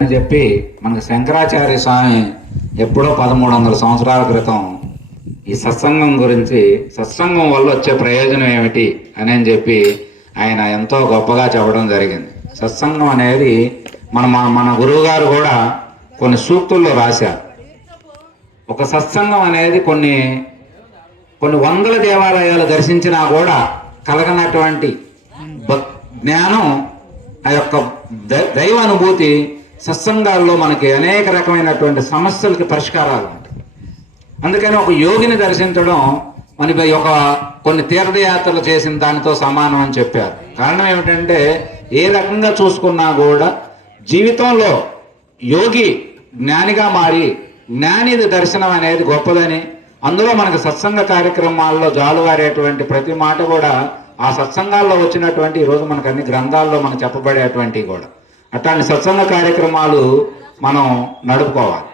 అని చెప్పి మనకు శంకరాచార్య స్వామి ఎప్పుడో 1300 సంవత్సరాల క్రితం ఈ సత్సంగం గురించి, సత్సంగం వల్ల వచ్చే ప్రయోజనం ఏమిటి అని చెప్పి ఆయన ఎంతో గొప్పగా చెప్పడం జరిగింది. సత్సంగం అనేది మన గురువు గారు కూడా కొన్ని సూక్తుల్లో రాశారు. ఒక సత్సంగం అనేది కొన్ని వందల దేవాలయాలు దర్శించినా కూడా కలగనటువంటి జ్ఞానం, ఆ యొక్క దైవ అనుభూతి సత్సంగాల్లో మనకి అనేక రకమైనటువంటి సమస్యలకి పరిష్కారాలు ఉంటాయి. అందుకని ఒక యోగిని దర్శించడం మనకి కొన్ని తీర్థయాత్రలు చేసిన దానితో సమానం అని చెప్పారు. కారణం ఏమిటంటే, ఏ రకంగా చూసుకున్నా కూడా జీవితంలో యోగి జ్ఞానిగా మారి జ్ఞాని దర్శనం అనేది గొప్పదని, అందులో మనకు సత్సంగ కార్యక్రమాల్లో జాలువారేటువంటి ప్రతి మాట కూడా ఆ సత్సంగాల్లో వచ్చినటువంటి ఈరోజు మనకు అన్ని గ్రంథాల్లో మనకు చెప్పబడేటువంటివి కూడా అట్లాంటి సత్సంగ కార్యక్రమాలు మనం నడుపుకోవాలి.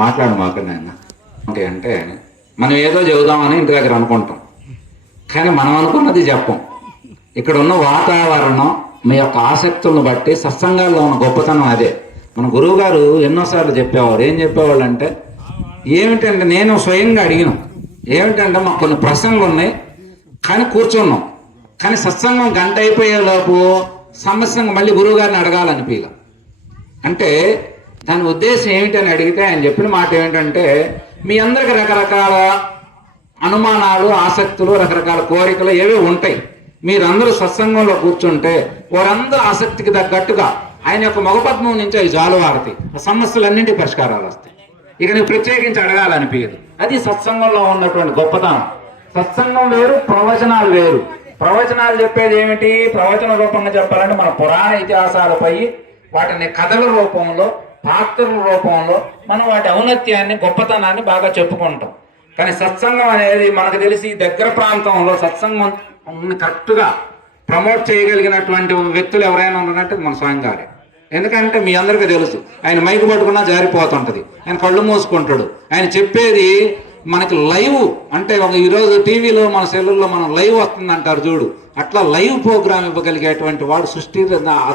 మాకు నాయన అంటే మనం ఏదో చెబుదామని ఇంటి దగ్గర అనుకుంటాం, కానీ మనం అనుకున్నది చెప్పం. ఇక్కడ ఉన్న వాతావరణం, మీ యొక్క ఆసక్తులను బట్టి సత్సంగాల్లో ఉన్న గొప్పతనం అదే. మన గురువు గారు ఎన్నోసార్లు చెప్పేవారు. ఏం చెప్పేవాళ్ళు అంటే, ఏమిటంటే నేను స్వయంగా అడిగినాం, ఏమిటంటే మాకు కొన్ని ప్రశ్నలు ఉన్నాయి కానీ కూర్చున్నాం, కానీ సత్సంగం గంట అయిపోయేలోపు సమస్యంగా మళ్ళీ గురువు గారిని అడగాలనిపించ. అంటే దాని ఉద్దేశం ఏమిటని అడిగితే ఆయన చెప్పిన మాట ఏమిటంటే, మీ అందరికి రకరకాల అనుమానాలు, ఆసక్తులు, రకరకాల కోరికలు ఏవో ఉంటాయి. మీరందరూ సత్సంగంలో కూర్చుంటే వారందరూ ఆసక్తికి తగ్గట్టుగా ఆయన యొక్క మగపద్మం నుంచి అవి జాలువారతాయి. ఆ సమస్యలన్నింటి పరిష్కారాలు వస్తాయి. ఇక నువ్వు ప్రత్యేకించి అడగాలనిపించదు. అది సత్సంగంలో ఉన్నటువంటి గొప్పతనం. సత్సంగం వేరు, ప్రవచనాలు వేరు. ప్రవచనాలు చెప్పేది ఏమిటి? ప్రవచన రూపంగా చెప్పాలంటే మన పురాణ ఇతిహాసాలపై వాటిని కథల రూపంలో, పాత్రల రూపంలో మనం వాటి ఔన్నత్యాన్ని, గొప్పతనాన్ని బాగా చెప్పుకుంటాం. కానీ సత్సంగం అనేది మనకు తెలిసి దగ్గర ప్రాంతంలో సత్సంగం కరెక్ట్గా ప్రమోట్ చేయగలిగినటువంటి వ్యక్తులు ఎవరైనా ఉన్నారంటే మన స్వామి గారే. ఎందుకంటే మీ అందరికీ తెలుసు, ఆయన మైకు పట్టుకున్నా జారిపోతుంటుంది, ఆయన కళ్ళు మూసుకుంటాడు. ఆయన చెప్పేది మనకి లైవ్, అంటే ఈరోజు టీవీలో మన సెల్లుల్లో మనం లైవ్ వస్తుంది అంటారు చూడు, అట్లా లైవ్ ప్రోగ్రామ్ ఇవ్వగలిగేటువంటి వాడు, సృష్టి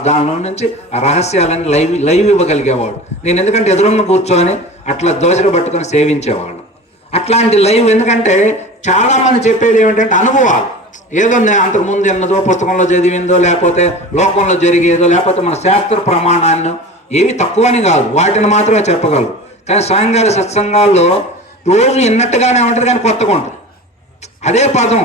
దానిలో నుంచి ఆ రహస్యాలని లైవ్ ఇవ్వగలిగేవాడు. నేను ఎందుకంటే ఎదురున్న కూర్చొని అట్లా దోశలు పట్టుకొని సేవించేవాడు. అట్లాంటి లైవ్, ఎందుకంటే చాలా మంది చెప్పేది ఏమిటంటే అనుభవాలు, ఏదో అంతకుముందు ఎన్నదో పుస్తకంలో చదివిందో, లేకపోతే లోకంలో జరిగేదో, లేకపోతే మన శాస్త్ర ప్రమాణాన్ని ఏవి తక్కువని కాదు, వాటిని మాత్రమే చెప్పగలరు. కానీ స్వయంగారి సత్సంగాల్లో రోజు ఎన్నట్టుగానే ఉంటుంది, కానీ కొత్తగా ఉంటుంది. అదే పదం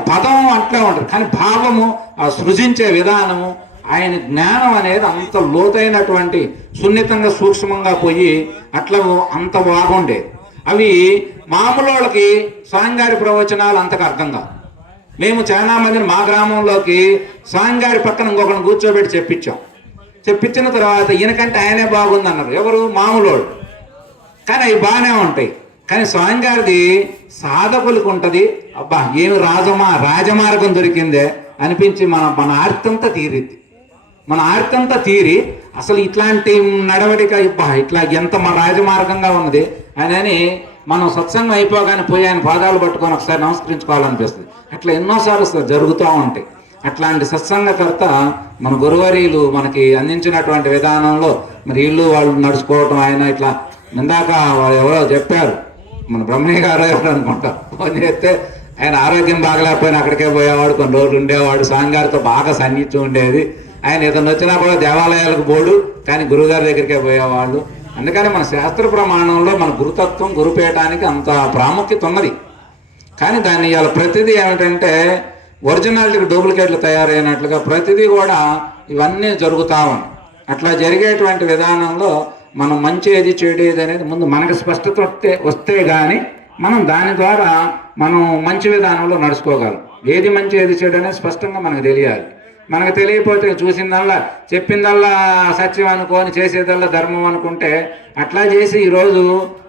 అట్లా ఉంటుంది, కానీ భావము, ఆ సృజించే విధానము, ఆయన జ్ఞానం అనేది అంత లోతైనటువంటి, సున్నితంగా, సూక్ష్మంగా పోయి అట్లా అంత బాగుండేది. అవి మామూలు వాళ్ళకి స్వయంగారి ప్రవచనాలు అంతకు అర్థం కాదు. మేము చాలా మందిని మా గ్రామంలోకి స్వామిగారి పక్కన ఇంకొకరిని కూర్చోబెట్టి చెప్పించిన తర్వాత ఈయనకంటే ఆయనే బాగుంది అన్నారు. ఎవరు? మామూలు. కానీ అవి బాగానే ఉంటాయి. కానీ స్వామిగారిది సాధకులకు ఉంటుంది. అబ్బా ఏమి రాజమార్గం దొరికిందే అనిపించి మన ఆర్తంతా తీరిద్ది. మన ఆర్తంతా తీరి అసలు ఇట్లాంటి నడవడిక ఇట్లా ఎంత మన రాజమార్గంగా ఉన్నది అని మనం సత్సంగం అయిపోగానే పోయి ఆయన పాదాలు పట్టుకొని ఒకసారి నమస్కరించుకోవాలనిపిస్తుంది. అట్లా ఎన్నోసార్లు జరుగుతూ ఉంటాయి. అట్లాంటి సత్సంగకర్త మన గురువర్యులు మనకి అందించినటువంటి విధానంలో మరి వాళ్ళు నడుచుకోవటం, ఆయన ఇట్లా ఇందాక ఎవరో చెప్పారు, మన బ్రహ్మయ్య గారు ఎవరు అనుకుంటా, ఫోన్ చేస్తే ఆయన ఆరోగ్యం బాగలేకపోయినా అక్కడికే పోయేవాడు, కొన్ని రోజులు ఉండేవాడు, స్వామి గారితో బాగా సన్నిహిత్యం ఉండేది. ఆయన ఇతను వచ్చినా కూడా దేవాలయాలకు పోడు, కానీ గురువుగారి దగ్గరికే పోయేవాళ్ళు. అందుకని మన శాస్త్ర ప్రమాణంలో మన గురుతత్వం, గురుపేయటానికి అంత ప్రాముఖ్యత ఉన్నది. కానీ దాన్ని ఇవాళ ప్రతిదీ ఏమిటంటే ఒరిజినాలిటీకి డూప్లికేట్లు తయారైనట్లుగా ప్రతిదీ కూడా ఇవన్నీ జరుగుతూ ఉన్నాయి. అట్లా జరిగేటువంటి విధానంలో మనం మంచి ఏది, చెడు ఏది అనేది ముందు మనకు స్పష్టత వస్తే కానీ మనం దాని ద్వారా మనం మంచి విధానంలో నడుచుకోగలం. ఏది మంచి, ఏది చెడు అనేది స్పష్టంగా మనకు తెలియాలి. మనకు తెలియకపోతే చూసిందల్లా, చెప్పిందల్లా సత్యం అనుకొని చేసేదల్లా ధర్మం అనుకుంటే అట్లా చేసి ఈరోజు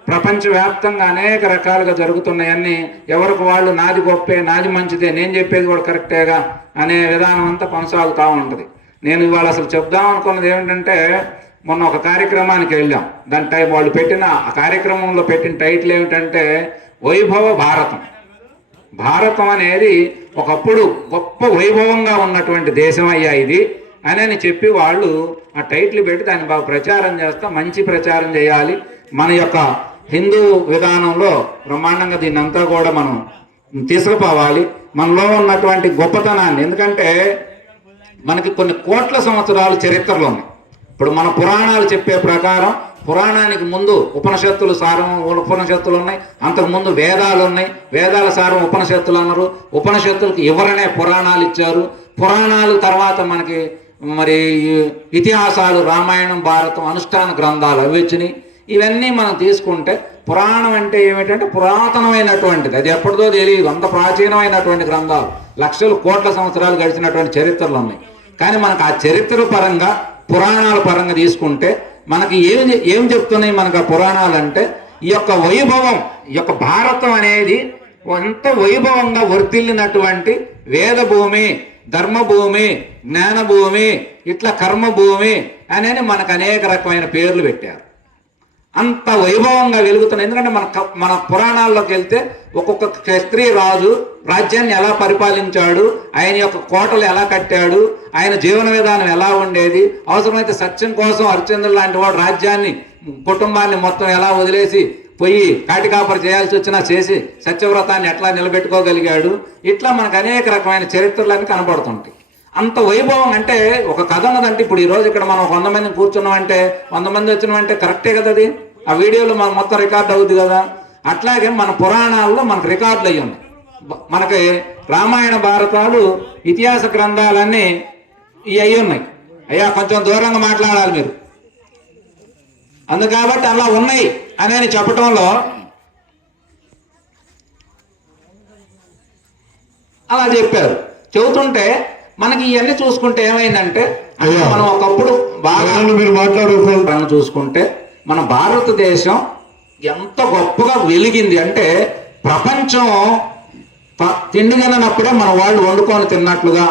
ప్రపంచవ్యాప్తంగా అనేక రకాలుగా జరుగుతున్నాయన్నీ ఎవరికి వాళ్ళు నాది గొప్పే, నాది మంచిదే, నేను చెప్పేది కూడా కరెక్టేగా అనే విధానం అంతా కొనసాగుతూ ఉంటుంది. నేను ఇవాళ అసలు చెప్దాం అనుకున్నది ఏమిటంటే, మొన్న ఒక కార్యక్రమానికి వెళ్ళాం. దాని వాళ్ళు పెట్టిన ఆ కార్యక్రమంలో పెట్టిన టైటిల్ ఏమిటంటే వైభవ భారతం. భారతం అనేది ఒకప్పుడు గొప్ప వైభవంగా ఉన్నటువంటి దేశం అయ్యా ఇది. అని చెప్పి వాళ్ళు ఆ టైటిల్ పెట్టి దాన్ని బాగా ప్రచారం చేస్తా, మంచి ప్రచారం చేయాలి. మన యొక్క హిందూ విధానంలో బ్రహ్మాండంగా దీన్ని అంతా కూడా మనం తీసుకుపోవాలి. మనలో ఉన్నటువంటి గొప్పతనాన్ని, ఎందుకంటే మనకి కొన్ని కోట్ల సంవత్సరాలు చరిత్రలు ఉన్నాయి. ఇప్పుడు మన పురాణాలు చెప్పే ప్రకారం పురాణానికి ముందు ఉపనిషత్తులు సారం ఉపనిషత్తులు ఉన్నాయి, అంతకుముందు వేదాలు ఉన్నాయి, వేదాల సారం ఉపనిషత్తులు అన్నారు, ఉపనిషత్తులకు ఎవరనే పురాణాలు ఇచ్చారు, పురాణాలు తర్వాత మనకి మరి ఇతిహాసాలు రామాయణం భారతం అనుష్ఠాన గ్రంథాలు అవి వచ్చినాయి. ఇవన్నీ మనం తీసుకుంటే పురాణం అంటే ఏమిటంటే పురాతనమైనటువంటిది, అది ఎప్పటిదో తెలియదు, అంత ప్రాచీనమైనటువంటి గ్రంథాలు, లక్షలు కోట్ల సంవత్సరాలు గడిచినటువంటి చరిత్రలు ఉన్నాయి. కానీ మనకు ఆ చరిత్ర పరంగా పురాణాల పరంగా తీసుకుంటే మనకి ఏం చెప్తున్నాయి మనకు ఆ పురాణాలు అంటే, ఈ యొక్క వైభవం, ఈ యొక్క భారతం అనేది ఎంత వైభవంగా వర్ధిల్లినటువంటి వేదభూమి, ధర్మభూమి, జ్ఞానభూమి, ఇట్లా కర్మభూమి అనేది మనకు అనేక రకమైన పేర్లు పెట్టారు. అంత వైభవంగా వెలుగుతున్నాయి. ఎందుకంటే మన పురాణాల్లోకి వెళ్తే ఒక్కొక్క క్షత్రియ రాజు రాజ్యాన్ని ఎలా పరిపాలించాడు, ఆయన యొక్క కోటలు ఎలా కట్టాడు, ఆయన జీవన విధానం ఎలా ఉండేది, అవసరమైతే సత్యం కోసం హరిశ్చంద్రుడు లాంటి వాడు రాజ్యాన్ని కుటుంబాన్ని మొత్తం ఎలా వదిలేసి పోయి కాటికాపరి చేయాల్సి వచ్చినా చేసి సత్యవ్రతాన్ని ఎట్లా నిలబెట్టుకోగలిగాడు, ఇట్లా మనకు అనేక రకమైన చరిత్రలన్నీ కనబడుతుంటాయి. అంత వైభవం అంటే ఒక కథ ఉన్నదంటే, ఇప్పుడు ఈరోజు ఇక్కడ మనం 100 మందిని కూర్చున్నామంటే 100 మంది వచ్చినామంటే కరెక్టే కదా, అది ఆ వీడియోలో మనకు మొత్తం రికార్డ్ అవుద్ది కదా. అట్లాగే మన పురాణాల్లో మనకు రికార్డులు అయ్యి ఉన్నాయి. మనకి రామాయణ భారతాలు ఇతిహాస గ్రంథాలన్నీ అయ్యి ఉన్నాయి. అయ్యా కొంచెం దూరంగా మాట్లాడాలి మీరు, కాబట్టి అలా ఉన్నాయి అని చెప్పటంలో అలా చెప్పారు. చెబుతుంటే మనకి ఇవన్నీ చూసుకుంటే ఏమైందంటే, మనం ఒకప్పుడు బాగా మీరు మాట్లాడుకుంటాను చూసుకుంటే మన భారతదేశం ఎంత గొప్పగా వెలిగింది అంటే, ప్రపంచం తిండి తిననప్పుడే మన వాళ్ళు వండుకొని తిన్నట్లుగా,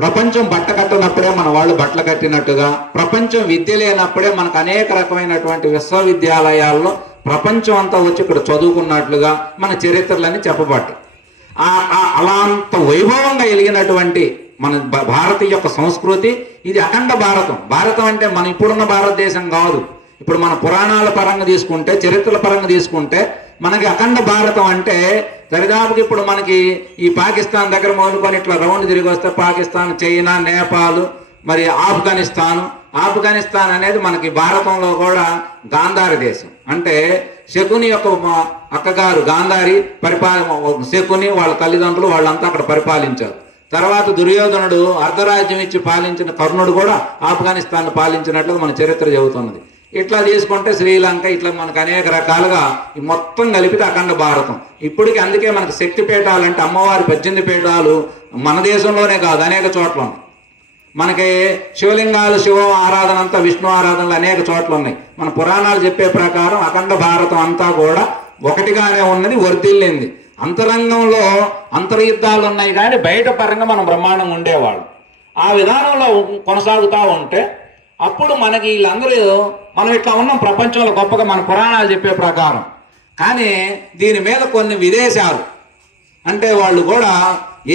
ప్రపంచం బట్ట కట్టినప్పుడే మన వాళ్ళు బట్టలు కట్టినట్టుగా, ప్రపంచం విద్య లేనప్పుడే మనకు అనేక రకమైనటువంటి విశ్వవిద్యాలయాల్లో ప్రపంచం అంతా వచ్చి ఇక్కడ చదువుకున్నట్లుగా మన చరిత్రలన్నీ చెప్పబడ్డాయి. అలా అంత వైభవంగా వెలిగినటువంటి మన భారతీయ యొక్క సంస్కృతి ఇది అఖండ భారతం. భారతం అంటే మన ఇప్పుడున్న భారతదేశం కాదు. ఇప్పుడు మన పురాణాల పరంగా తీసుకుంటే, చరిత్రల పరంగా తీసుకుంటే మనకి అఖండ భారతం అంటే దరిదాపుకి ఇప్పుడు మనకి ఈ పాకిస్తాన్ దగ్గర మొదలుకొని ఇట్లా రౌండ్ తిరిగి వస్తే పాకిస్తాన్, చైనా, నేపాల్, మరి ఆఫ్ఘనిస్తాన్ అనేది మనకి భారతంలో కూడా గాంధారి దేశం. అంటే శకుని యొక్క అక్కగారు గాంధారి శకుని వాళ్ళ తల్లిదండ్రులు వాళ్ళంతా అక్కడ పరిపాలించారు. తర్వాత దుర్యోధనుడు అర్ధరాజ్యం ఇచ్చి పాలించిన కర్ణుడు కూడా ఆఫ్ఘనిస్తాన్ పాలించినట్లుగా మన చరిత్ర చెబుతున్నది. ఇట్లా తీసుకుంటే శ్రీలంక, ఇట్లా మనకు అనేక రకాలుగా మొత్తం కలిపితే అఖండ భారతం. ఇప్పటికీ అందుకే మనకు శక్తి పీఠాలు అంటే అమ్మవారి 18 పీఠాలు మన దేశంలోనే కాదు అనేక చోట్ల ఉన్నాయి. మనకి శివలింగాలు, శివ ఆరాధన అంతా, విష్ణు ఆరాధనలు అనేక చోట్ల ఉన్నాయి. మన పురాణాలు చెప్పే ప్రకారం అఖండ భారతం అంతా కూడా ఒకటిగానే ఉన్నది, వర్ధిల్లింది. అంతరంగంలో అంతర్యుద్ధాలు ఉన్నాయి కానీ బయట పరంగా మనం బ్రహ్మాండంగా ఉండేవాళ్ళు. ఆ విధానంలో కొనసాగుతూ ఉంటే అప్పుడు మనకి వీళ్ళందరూ మనం ఇట్లా ఉన్నాం ప్రపంచంలో గొప్పగా మన పురాణాలు చెప్పే ప్రకారం. కానీ దీని మీద కొన్ని విదేశాలు అంటే వాళ్ళు కూడా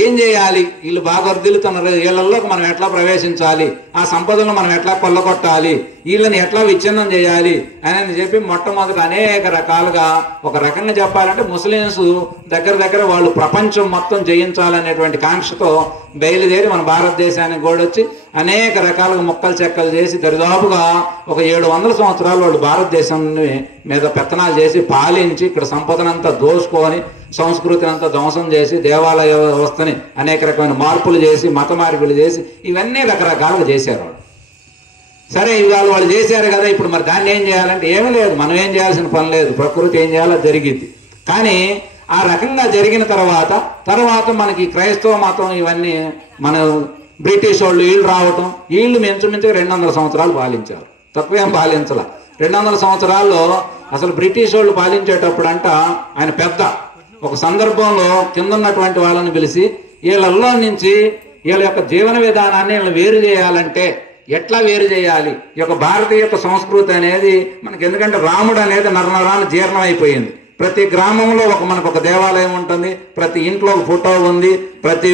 ఏం చేయాలి, వీళ్ళు బాగా వర్ధిల్లుతున్నారు, వీళ్ళల్లోకి మనం ఎట్లా ప్రవేశించాలి, ఆ సంపదలను మనం ఎట్లా కొల్లగొట్టాలి, వీళ్ళని ఎట్లా విచ్ఛిన్నం చేయాలి అని చెప్పి మొట్టమొదట అనేక రకాలుగా, ఒక రకంగా చెప్పాలంటే ముస్లిమ్స్ దగ్గర వాళ్ళు ప్రపంచం మొత్తం జయించాలనేటువంటి కాంక్షతో బయలుదేరి మన భారతదేశానికి కూడా వచ్చి అనేక రకాలుగా ముక్కలు చెక్కలు చేసి దరిదాపుగా ఒక 700 సంవత్సరాలు వాళ్ళు భారతదేశం మీద పెత్తనాలు చేసి పాలించి ఇక్కడ సంపదనంతా దోచుకొని సంస్కృతిని అంతా ధ్వంసం చేసి దేవాలయ వ్యవస్థని అనేక రకమైన మార్పులు చేసి మత మార్పులు చేసి ఇవన్నీ రకరకాలుగా చేశారు వాళ్ళు. సరే ఇవాళ వాళ్ళు చేశారు కదా, ఇప్పుడు మరి దాన్ని ఏం చేయాలంటే ఏమీ లేదు, మనం ఏం చేయాల్సిన పని లేదు, ప్రకృతి ఏం చేయాలో జరిగింది. కానీ ఆ రకంగా జరిగిన తర్వాత మనకి క్రైస్తవ మతం ఇవన్నీ మన బ్రిటిష్ వాళ్ళు వీళ్ళు రావటం, వీళ్ళు మించుమించుగా 200 సంవత్సరాలు పాలించారు, తక్కువేం పాలించాల. 200 సంవత్సరాల్లో అసలు బ్రిటిష్ వాళ్ళు పాలించేటప్పుడు అంట ఆయన పెద్ద ఒక సందర్భంలో కింద ఉన్నటువంటి వాళ్ళని పిలిచి వీళ్ళల్లో నుంచి వీళ్ళ యొక్క జీవన విధానాన్ని వీళ్ళు వేరు చేయాలంటే ఎట్లా వేరు చేయాలి, ఈ యొక్క భారతీయ యొక్క సంస్కృతి అనేది మనకి, ఎందుకంటే రాముడు అనేది నరనరాన్ని జీర్ణం అయిపోయింది. ప్రతి గ్రామంలో మనకు ఒక దేవాలయం ఉంటుంది, ప్రతి ఇంట్లో ఒక ఫోటో ఉంది, ప్రతి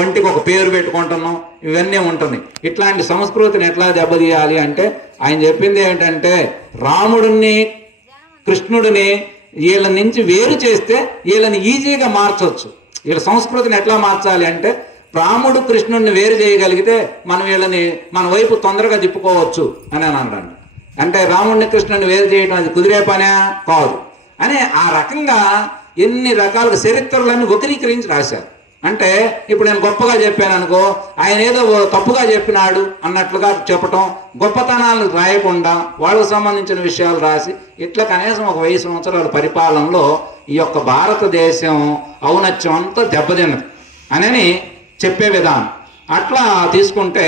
ఒంటికి ఒక పేరు పెట్టుకుంటున్నాం. ఇవన్నీ ఉంటుంది. ఇట్లాంటి సంస్కృతిని ఎట్లా దెబ్బతీయాలి అంటే ఆయన చెప్పింది ఏంటంటే రాముడిని కృష్ణుడిని వీళ్ళ నుంచి వేరు చేస్తే వీళ్ళని ఈజీగా మార్చవచ్చు. వీళ్ళ సంస్కృతిని ఎట్లా మార్చాలి అంటే రాముడు కృష్ణుడిని వేరు చేయగలిగితే మనం వీళ్ళని మన వైపు తొందరగా తిప్పుకోవచ్చు అని అన్నాడు. అంటే రాముడిని కృష్ణుడిని వేరు చేయడం అది కుదిరే పనే కాదు అని ఆ రకంగా ఎన్ని రకాలుగా చరిత్రలన్నీ వక్రీకరించి రాశారు. అంటే ఇప్పుడు నేను గొప్పగా చెప్పాను అనుకో, ఆయన ఏదో తప్పుగా చెప్పినాడు అన్నట్లుగా చెప్పటం, గొప్పతనాలను రాయకుండా వాళ్ళకు సంబంధించిన విషయాలు రాసి ఇట్లా కనీసం ఒక 1000 సంవత్సరాల పరిపాలనలో ఈ యొక్క భారతదేశం ఔన్నత్యం అంతా దెబ్బతిన్నది అని చెప్పే విధానం. అట్లా తీసుకుంటే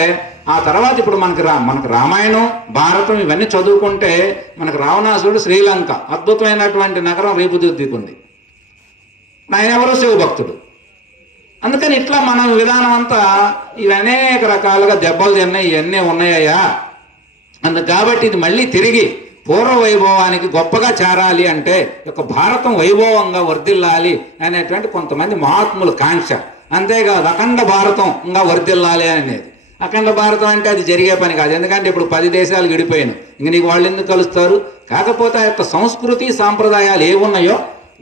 ఆ తర్వాత ఇప్పుడు మనకు రామాయణం భారతం ఇవన్నీ చదువుకుంటే మనకు రావణాసురుడు శ్రీలంక అద్భుతమైనటువంటి నగరం రూపుదిద్దుకుంది. ఆయన ఎవరో శివభక్తుడు. అందుకని ఇట్లా మన విధానం అంతా ఇవి అనేక రకాలుగా దెబ్బలు తిన్నాయి, ఇవన్నీ ఉన్నాయా కాబట్టి ఇది మళ్ళీ తిరిగి పూర్వ వైభవానికి గొప్పగా చేరాలి అంటే ఒక భారతం వైభవంగా వర్ధిల్లాలి అనేటువంటి కొంతమంది మహాత్ముల కాంక్ష. అంతేకాదు అఖండ భారతం ఇంకా వర్ధిల్లాలి అనేది. అఖండ భారతం అంటే అది జరిగే పని కాదు. ఎందుకంటే ఇప్పుడు 10 దేశాలు విడిపోయాను, ఇంక నీకు వాళ్ళు ఎందుకు కలుస్తారు? కాకపోతే ఆ యొక్క సంస్కృతి సాంప్రదాయాలు ఏమున్నాయో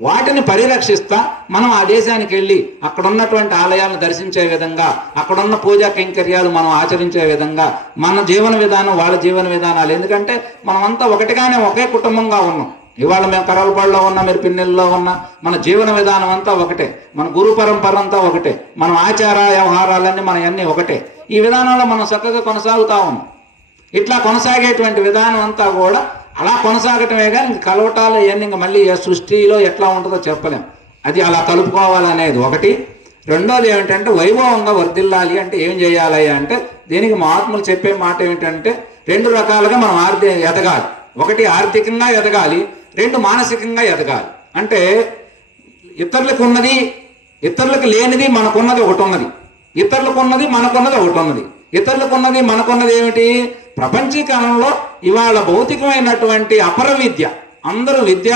వాటిని పరిరక్షిస్తా మనం ఆ దేశానికి వెళ్ళి అక్కడ ఉన్నటువంటి ఆలయాలను దర్శించే విధంగా, అక్కడున్న పూజా కైంకర్యాలు మనం ఆచరించే విధంగా మన జీవన విధానం వాళ్ళ జీవన విధానాలు. ఎందుకంటే మనమంతా ఒకటిగానే ఒకే కుటుంబంగా ఉన్నాం. ఇవాళ మేము కరలపాడులో ఉన్నా, మీరు పిన్నెల్లో ఉన్నా, మన జీవన విధానం అంతా ఒకటే, మన గురు పరంపర అంతా ఒకటే, మన ఆచార వ్యవహారాలన్నీ మన అన్నీ ఒకటే. ఈ విధానంలో మనం చక్కగా కొనసాగుతా ఉన్నాం. ఇట్లా కొనసాగేటువంటి విధానం అంతా కూడా అలా కొనసాగటమే కానీ కలవటాలు ఇవన్నీ ఇంకా మళ్ళీ సృష్టిలో ఎట్లా ఉంటుందో చెప్పలేం. అది అలా కలుపుకోవాలనేది ఒకటి. రెండోది ఏమిటంటే వైభవంగా వర్ధిల్లాలి అంటే ఏం చేయాలి అంటే దీనికి మహాత్ములు చెప్పే మాట ఏమిటంటే 2 రకాలుగా మనం ఎదగాలి. ఒకటి ఆర్థికంగా ఎదగాలి, 2 మానసికంగా ఎదగాలి. అంటే ఇతరులకు ఉన్నది ఇతరులకు లేనిది మనకున్నది ఒకటి ఉన్నది, ఇతరులకు ఉన్నది మనకున్నది ఒకటి ఉన్నది. ఇతరులకు ఉన్నది మనకున్నది ఏమిటి? ప్రపంచీకరణలో ఇవాళ భౌతికమైనటువంటి అపర విద్య, అందరూ విద్య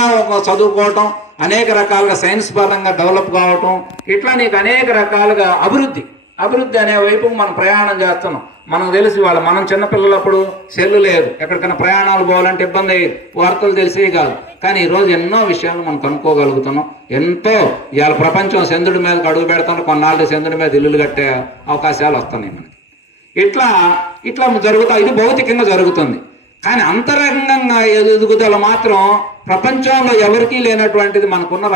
చదువుకోవటం, అనేక రకాలుగా సైన్స్ పరంగా డెవలప్ కావటం, ఇట్లా నీకు అనేక రకాలుగా అభివృద్ధి అనే వైపు మనం ప్రయాణం చేస్తున్నాం. మనకు తెలిసి మనం చిన్నపిల్లలప్పుడు సెల్లు లేదు, ఎక్కడికైనా ప్రయాణాలు పోవాలంటే ఇబ్బంది అయ్యేది, వార్తలు తెలిసేవి కాదు. కానీ ఈరోజు ఎన్నో విషయాలు మనం కనుక్కోగలుగుతున్నాం. ఎంతో ఇవాళ ప్రపంచం చంద్రుడి మీద అడుగు పెడుతుంటే కొన్నాళ్ళు చంద్రుడి మీద ఇల్లులు కట్టే అవకాశాలు వస్తున్నాయి మనకి. ఇట్లా జరుగుతాయి. ఇది భౌతికంగా జరుగుతుంది. కానీ అంతరంగంగా ఎదుగుదల మాత్రం ప్రపంచంలో ఎవరికీ లేనటువంటిది మనకున్న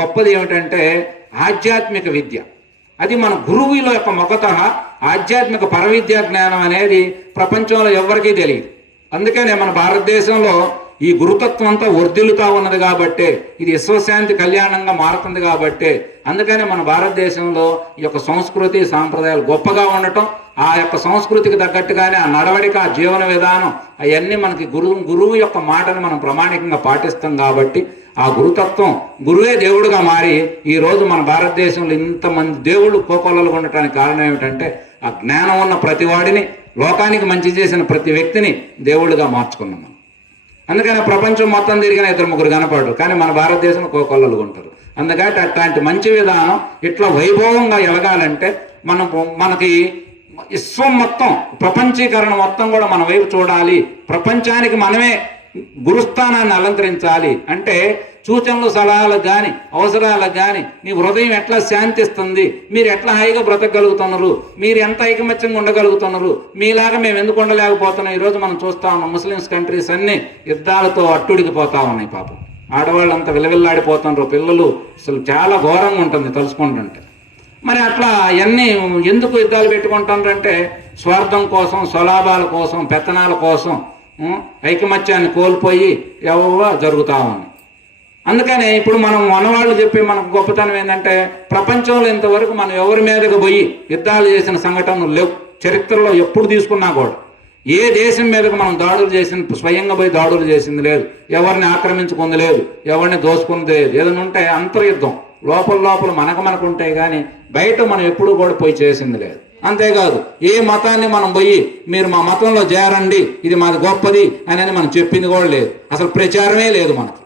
గొప్పది ఏమిటంటే ఆధ్యాత్మిక విద్య. అది మన గురువుల యొక్క మొగత ఆధ్యాత్మిక పరవిద్యా జ్ఞానం అనేది ప్రపంచంలో ఎవరికీ తెలియదు. అందుకనే మన భారతదేశంలో ఈ గురుతత్వం అంతా వర్ధిల్లుతా ఉన్నది కాబట్టే, ఇది విశ్వశాంతి కళ్యాణంగా మారుతుంది కాబట్టే, అందుకనే మన భారతదేశంలో ఈ యొక్క సంస్కృతి సాంప్రదాయాలు గొప్పగా ఉండటం, ఆ యొక్క సంస్కృతికి తగ్గట్టుగానే ఆ నడవడిక, ఆ జీవన విధానం అవన్నీ మనకి గురువు యొక్క మాటను మనం ప్రామాణికంగా పాటిస్తాం కాబట్టి ఆ గురుతత్వం, గురువే దేవుడుగా మారి ఈరోజు మన భారతదేశంలో ఇంతమంది దేవుళ్ళు కోకొల్లలుగా ఉండటానికి కారణం ఏమిటంటే ఆ జ్ఞానం ఉన్న ప్రతివాడిని, లోకానికి మంచి చేసిన ప్రతి వ్యక్తిని దేవుళ్ళుగా మార్చుకున్నాం మనం. అందుకని ప్రపంచం మొత్తం తిరిగిన 2-3 కనపడరు, కానీ మన భారతదేశంలో కోకొల్లలుగా ఉంటారు. అందుకని అట్లాంటి మంచి విధానం ఇట్లా వైభవంగా ఎలగాలంటే మనకి విశ్వం మొత్తం, ప్రపంచీకరణ మొత్తం కూడా మన వైపు చూడాలి. ప్రపంచానికి మనమే గురుస్థానాన్ని అలంకరించాలి. అంటే సూచనలు, సలహాలకు కానీ అవసరాలకు కానీ మీ హృదయం ఎట్లా శాంతిస్తుంది, మీరు ఎట్లా హాయిగా బ్రతకగలుగుతున్నారు, మీరు ఎంత ఐకమత్యంగా ఉండగలుగుతున్నారు, మీలాగా మేము ఎందుకు ఉండలేకపోతున్నాం. ఈరోజు మనం చూస్తూ ఉన్నాం ముస్లిమ్స్ కంట్రీస్ అన్నీ యుద్ధాలతో అట్టుడికిపోతా ఉన్నాయి. పాపం ఆడవాళ్ళంతా విలవిల్లాడిపోతున్నారు, పిల్లలు అసలు చాలా ఘోరంగా ఉంటుంది తలుచుకుంటుంటే. మరి అట్లా అవన్నీ ఎందుకు యుద్ధాలు పెట్టుకుంటారంటే స్వార్థం కోసం, స్వలాభాల కోసం, పెత్తనాల కోసం, ఐకమత్యాన్ని కోల్పోయి ఎవరో జరుగుతూ ఉంది. అందుకనే ఇప్పుడు మనం మనవాళ్ళు చెప్పే మనకు గొప్పతనం ఏంటంటే ప్రపంచంలో ఇంతవరకు మనం ఎవరి మీదకు పోయి యుద్ధాలు చేసిన సంఘటనలు లేవు. చరిత్రలో ఎప్పుడు తీసుకున్నా కూడా ఏ దేశం మీదకు మనం దాడులు చేసిన, స్వయంగా పోయి దాడులు చేసింది లేదు, ఎవరిని ఆక్రమించుకుంది లేదు, ఎవరిని దోసుకుంది లేదు. ఏదైనా ఉంటే అంతర్యుద్ధం లోపల మనకు ఉంటాయి, కానీ బయట మనం ఎప్పుడు కూడా పోయి చేసింది లేదు. అంతేకాదు ఏ మతాన్ని మనం పోయి మీరు మా మతంలో చేరండి, ఇది మాది గొప్పది అని మనం చెప్పింది కూడా లేదు. అసలు ప్రచారమే లేదు మనకు.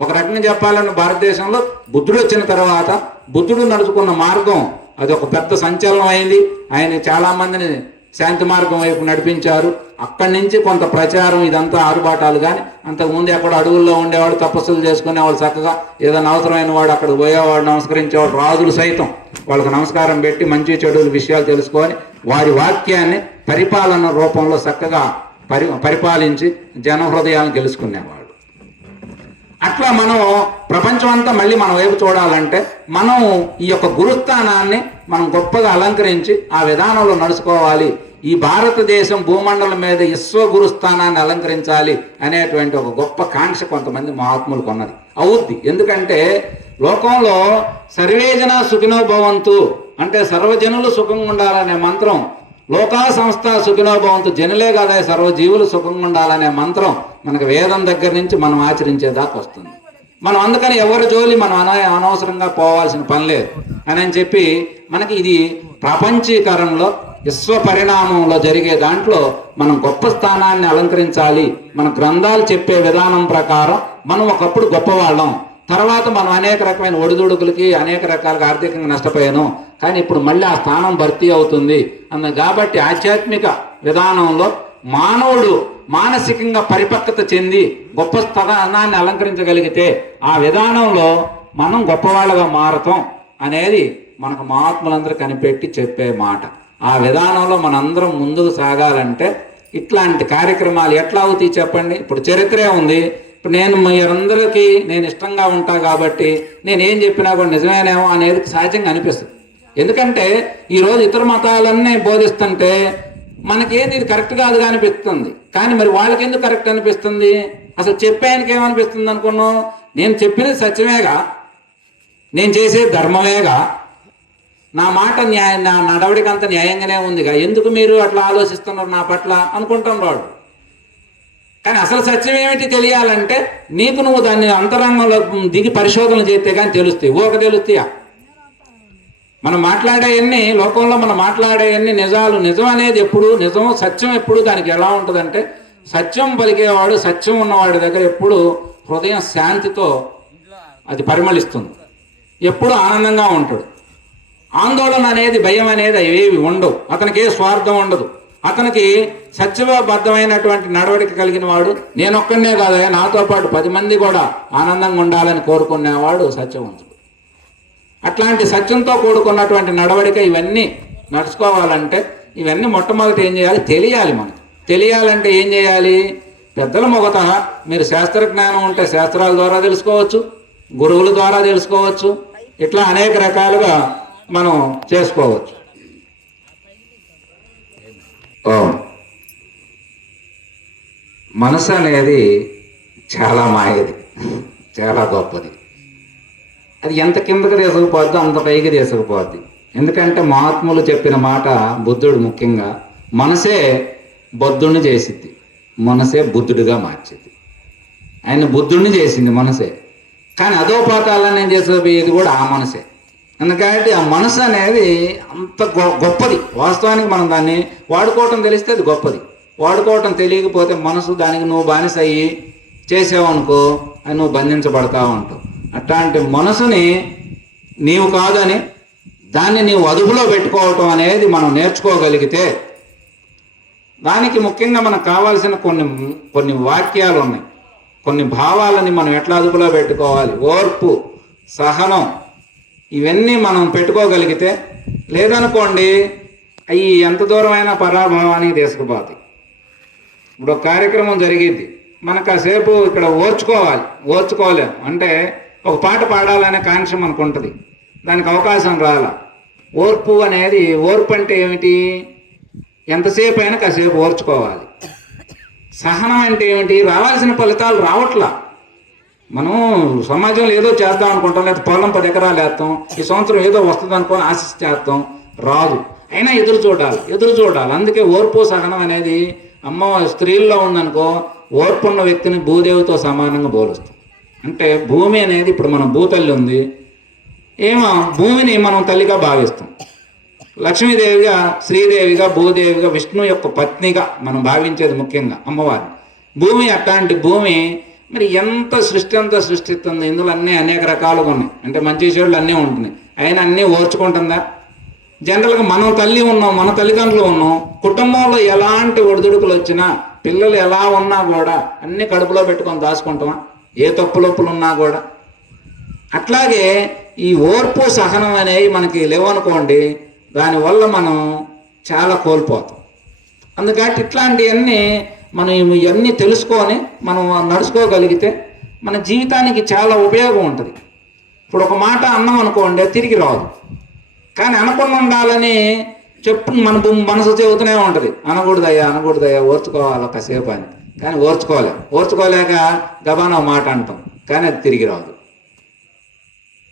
ఒక రకంగా చెప్పాలని భారతదేశంలో బుద్ధుడు వచ్చిన తర్వాత బుద్ధుడు నడుచుకున్న మార్గం అది ఒక పెద్ద సంచలనం అయింది. ఆయన చాలామందిని శాంతి మార్గం వైపు నడిపించారు. అక్కడి నుంచి కొంత ప్రచారం ఇదంతా ఆరుబాటాలు. కానీ అంతకుముందు ఎక్కడ అడవుల్లో ఉండేవాడు, తపస్సులు చేసుకునేవాడు, చక్కగా ఏదైనా అవసరమైన వాడు అక్కడికి పోయేవాడు, నమస్కరించేవాడు. రాజులు సైతం వాళ్ళకి నమస్కారం పెట్టి మంచి చెడుల విషయాలు తెలుసుకొని వారి వాక్యాన్ని పరిపాలన రూపంలో చక్కగా పరిపాలించి జన హృదయాలను గెలుచుకునేవాడు. అట్లా మనం ప్రపంచం అంతా మళ్ళీ మన వైపు చూడాలంటే మనం ఈ యొక్క గురుస్థానాన్ని మనం గొప్పగా అలంకరించి ఆ విధానంలో నడుచుకోవాలి. ఈ భారతదేశం భూమండలం మీద విశ్వగురుస్థానాన్ని అలంకరించాలి అనేటువంటి ఒక గొప్ప కాంక్ష కొంతమంది మహాత్ములకు ఉన్నది. అవుద్ది. ఎందుకంటే లోకంలో సర్వేజన సుఖినో భవంతు అంటే సర్వజనులు సుఖంగా ఉండాలనే మంత్రం, లోకా సంస్థ సుఖినో భవంతు జనులే కదా సర్వజీవులు సుఖంగా ఉండాలనే మంత్రం మనకు వేదం దగ్గర నుంచి మనం ఆచరించేదాకా వస్తుంది. మనం అందుకని ఎవరి జోలి మనం అనవసరంగా పోవాల్సిన పని లేదు అని చెప్పి మనకి ఇది ప్రపంచీకరణలో విశ్వ పరిణామంలో జరిగే దాంట్లో మనం గొప్ప స్థానాన్ని అలంకరించాలి. మన గ్రంథాలు చెప్పే విధానం ప్రకారం మనం ఒకప్పుడు గొప్పవాళ్ళం, తర్వాత మనం అనేక రకమైన ఒడిదుడుకులకి అనేక రకాలుగా ఆర్థికంగా నష్టపోయాను, కానీ ఇప్పుడు మళ్ళీ ఆ స్థానం భర్తీ అవుతుంది కాబట్టి ఆధ్యాత్మిక విధానంలో మానవుడు మానసికంగా పరిపక్వత చెంది గొప్ప స్థానాన్ని అలంకరించగలిగితే ఆ విధానంలో మనం గొప్పవాళ్ళగా మారతాం అనేది మనకు మహాత్ములందరూ కనిపెట్టి చెప్పే మాట. ఆ విధానంలో మనందరం ముందుకు సాగాలంటే ఇట్లాంటి కార్యక్రమాలు ఎట్లా అవుతాయి చెప్పండి. ఇప్పుడు చరిత్రే ఉంది. ఇప్పుడు నేను మీరందరికీ నేను ఇష్టంగా ఉంటా కాబట్టి నేనేం చెప్పినా కూడా నిజమేనేమో అనేది సహజంగా అనిపిస్తుంది. ఎందుకంటే ఈరోజు ఇతర మతాలన్నీ బోధిస్తుంటే మనకేది ఇది కరెక్ట్ కాదుగా అనిపిస్తుంది. కానీ మరి వాళ్ళకి ఎందుకు కరెక్ట్ అనిపిస్తుంది? అసలు చెప్పానికి ఏమనిపిస్తుంది అనుకున్నాం? నేను చెప్పినది సత్యమేగా, నేను చేసే ధర్మమేగా, నా మాట నా నడవడికి అంత న్యాయంగానే ఉందిగా, ఎందుకు మీరు అట్లా ఆలోచిస్తున్నారు నా పట్ల అనుకుంటున్నాడు. కానీ అసలు సత్యం ఏమిటి తెలియాలంటే నీకు నువ్వు దాన్ని అంతరంగంలో దిగి పరిశోధన చేస్తే కానీ తెలుస్తాయి. ఊక తెలుస్తాయా? మనం మాట్లాడేవన్నీ లోకంలో మనం మాట్లాడేవన్నీ నిజాలు. నిజం అనేది ఎప్పుడు నిజం, సత్యం ఎప్పుడు దానికి ఎలా ఉంటుందంటే సత్యం పలికేవాడు, సత్యం ఉన్నవాడి దగ్గర ఎప్పుడు హృదయం శాంతితో అది పరిమళిస్తుంది, ఎప్పుడు ఆనందంగా ఉంటాడు. ఆందోళన అనేది భయం అనేది అవేవి ఉండవు. అతనికి ఏ స్వార్థం ఉండదు. అతనికి సత్యబద్ధమైనటువంటి నడవడిక కలిగిన వాడు. నేనొక్కనే కాదు, నాతో పాటు 10 మంది కూడా ఆనందంగా ఉండాలని కోరుకునేవాడు సత్యవంతుడు. అట్లాంటి సత్యంతో కూడుకున్నటువంటి నడవడిక ఇవన్నీ నడుచుకోవాలంటే ఇవన్నీ మొట్టమొదటి ఏం చేయాలి? తెలియాలి. మనకు తెలియాలంటే ఏం చేయాలి? పెద్దల మొగత మీరు శాస్త్ర జ్ఞానం ఉంటే శాస్త్రాల ద్వారా తెలుసుకోవచ్చు, గురువుల ద్వారా తెలుసుకోవచ్చు, ఇట్లా అనేక రకాలుగా మనం చేసుకోవచ్చు. మనసు అనేది చాలా మాయది, చాలా గొప్పది. అది ఎంత కిందకి తీసుకుపోద్దో అంత పైకి తీసుకుపోద్ది. ఎందుకంటే మహాత్ములు చెప్పిన మాట, బుద్ధుడు ముఖ్యంగా మనసే బుద్ధుడిని చేసిద్ది, మనసే బుద్ధుడిగా మార్చిద్ది. ఆయన బుద్ధుడిని చేసింది మనసే, కానీ అధోపాతాలనే చేసేది కూడా ఆ మనసే. ఎందుకంటే ఆ మనసు అనేది అంత గొప్పది. వాస్తవానికి మనం దాన్ని వాడుకోవటం తెలిస్తే అది గొప్పది. వాడుకోవటం తెలియకపోతే మనసు దానికి నువ్వు బానిస అయ్యి చేసావనుకో అది నువ్వు బంధించబడతావు అంటావు. అట్లాంటి మనసుని నీవు కాదని దాన్ని నీవు అదుపులో పెట్టుకోవటం అనేది మనం నేర్చుకోగలిగితే, దానికి ముఖ్యంగా మనకు కావాల్సిన కొన్ని వాక్యాలు ఉన్నాయి, కొన్ని భావాలని మనం ఎట్లా అదుపులో పెట్టుకోవాలి, ఓర్పు, సహనం, ఇవన్నీ మనం పెట్టుకోగలిగితే, లేదనుకోండి అవి ఎంత దూరమైనా పరాభవానికి తీసుకుపోతాయి. ఇప్పుడు ఒక కార్యక్రమం జరిగిద్ది, మనకు కాసేపు ఇక్కడ ఓర్చుకోలేము. అంటే ఒక పాట పాడాలనే కాంక్ష మనకు ఉంటుంది, దానికి అవకాశం రాల. ఓర్పు అనేది, ఓర్పు అంటే ఏమిటి? ఎంతసేపు అయినా కాసేపు ఓర్చుకోవాలి. సహనం అంటే ఏమిటి? రావాల్సిన ఫలితాలు రావట్లా. మనం సమాజంలో ఏదో చేద్దాం అనుకుంటాం, లేదా పొలం 10 ఎకరాలు వేస్తాం, ఈ సంవత్సరం ఏదో వస్తుంది అనుకొని ఆశిస్తాం, రాదు. అయినా ఎదురు చూడాలి. అందుకే ఓర్పు సహనం అనేది స్త్రీల్లో ఉందనుకో, ఓర్పు ఉన్న వ్యక్తిని భూదేవితో సమానంగా పోలుస్తాం. అంటే భూమి అనేది ఇప్పుడు మన భూతల్లి ఉంది, భూమిని మనం తల్లిగా భావిస్తాం. లక్ష్మీదేవిగా, శ్రీదేవిగా, భూదేవిగా, విష్ణు యొక్క పత్నిగా మనం భావించేది ముఖ్యంగా అమ్మవారిని. భూమి అట్లాంటి భూమి మరి ఎంత సృష్టిస్తుంది. ఇందులో అన్నీ అనేక రకాలుగా ఉన్నాయి. అంటే మంచి చెడులు అన్నీ ఉంటున్నాయి, అయినా అన్నీ ఓర్చుకుంటుందా? జనరల్గా మనం తల్లి ఉన్నాం, మన తల్లిదండ్రులు ఉన్నాం, కుటుంబంలో ఎలాంటి ఒడిదుడుకులు వచ్చినా పిల్లలు ఎలా ఉన్నా కూడా అన్ని కడుపులో పెట్టుకొని దాచుకుంటామా? ఏ తప్పులొప్పులు ఉన్నా కూడా. అట్లాగే ఈ ఓర్పు సహనం అనేవి మనకి లేవనుకోండి, దానివల్ల మనం చాలా కోల్పోతాం. అందుకని ఇట్లాంటివన్నీ మనం ఇవన్నీ తెలుసుకొని మనం నడుచుకోగలిగితే మన జీవితానికి చాలా ఉపయోగం ఉంటుంది. ఇప్పుడు ఒక మాట అన్నాం అనుకోండి, తిరిగి రాదు. కానీ అనకుండా ఉండాలని మన మనసు చెబుతూనే ఉంటుంది, అనకూడదయ్యా ఓర్చుకోవాలి కాసేపు అని. కానీ ఓర్చుకోలేక గబానా మాట అంటాం, కానీ అది తిరిగి రాదు.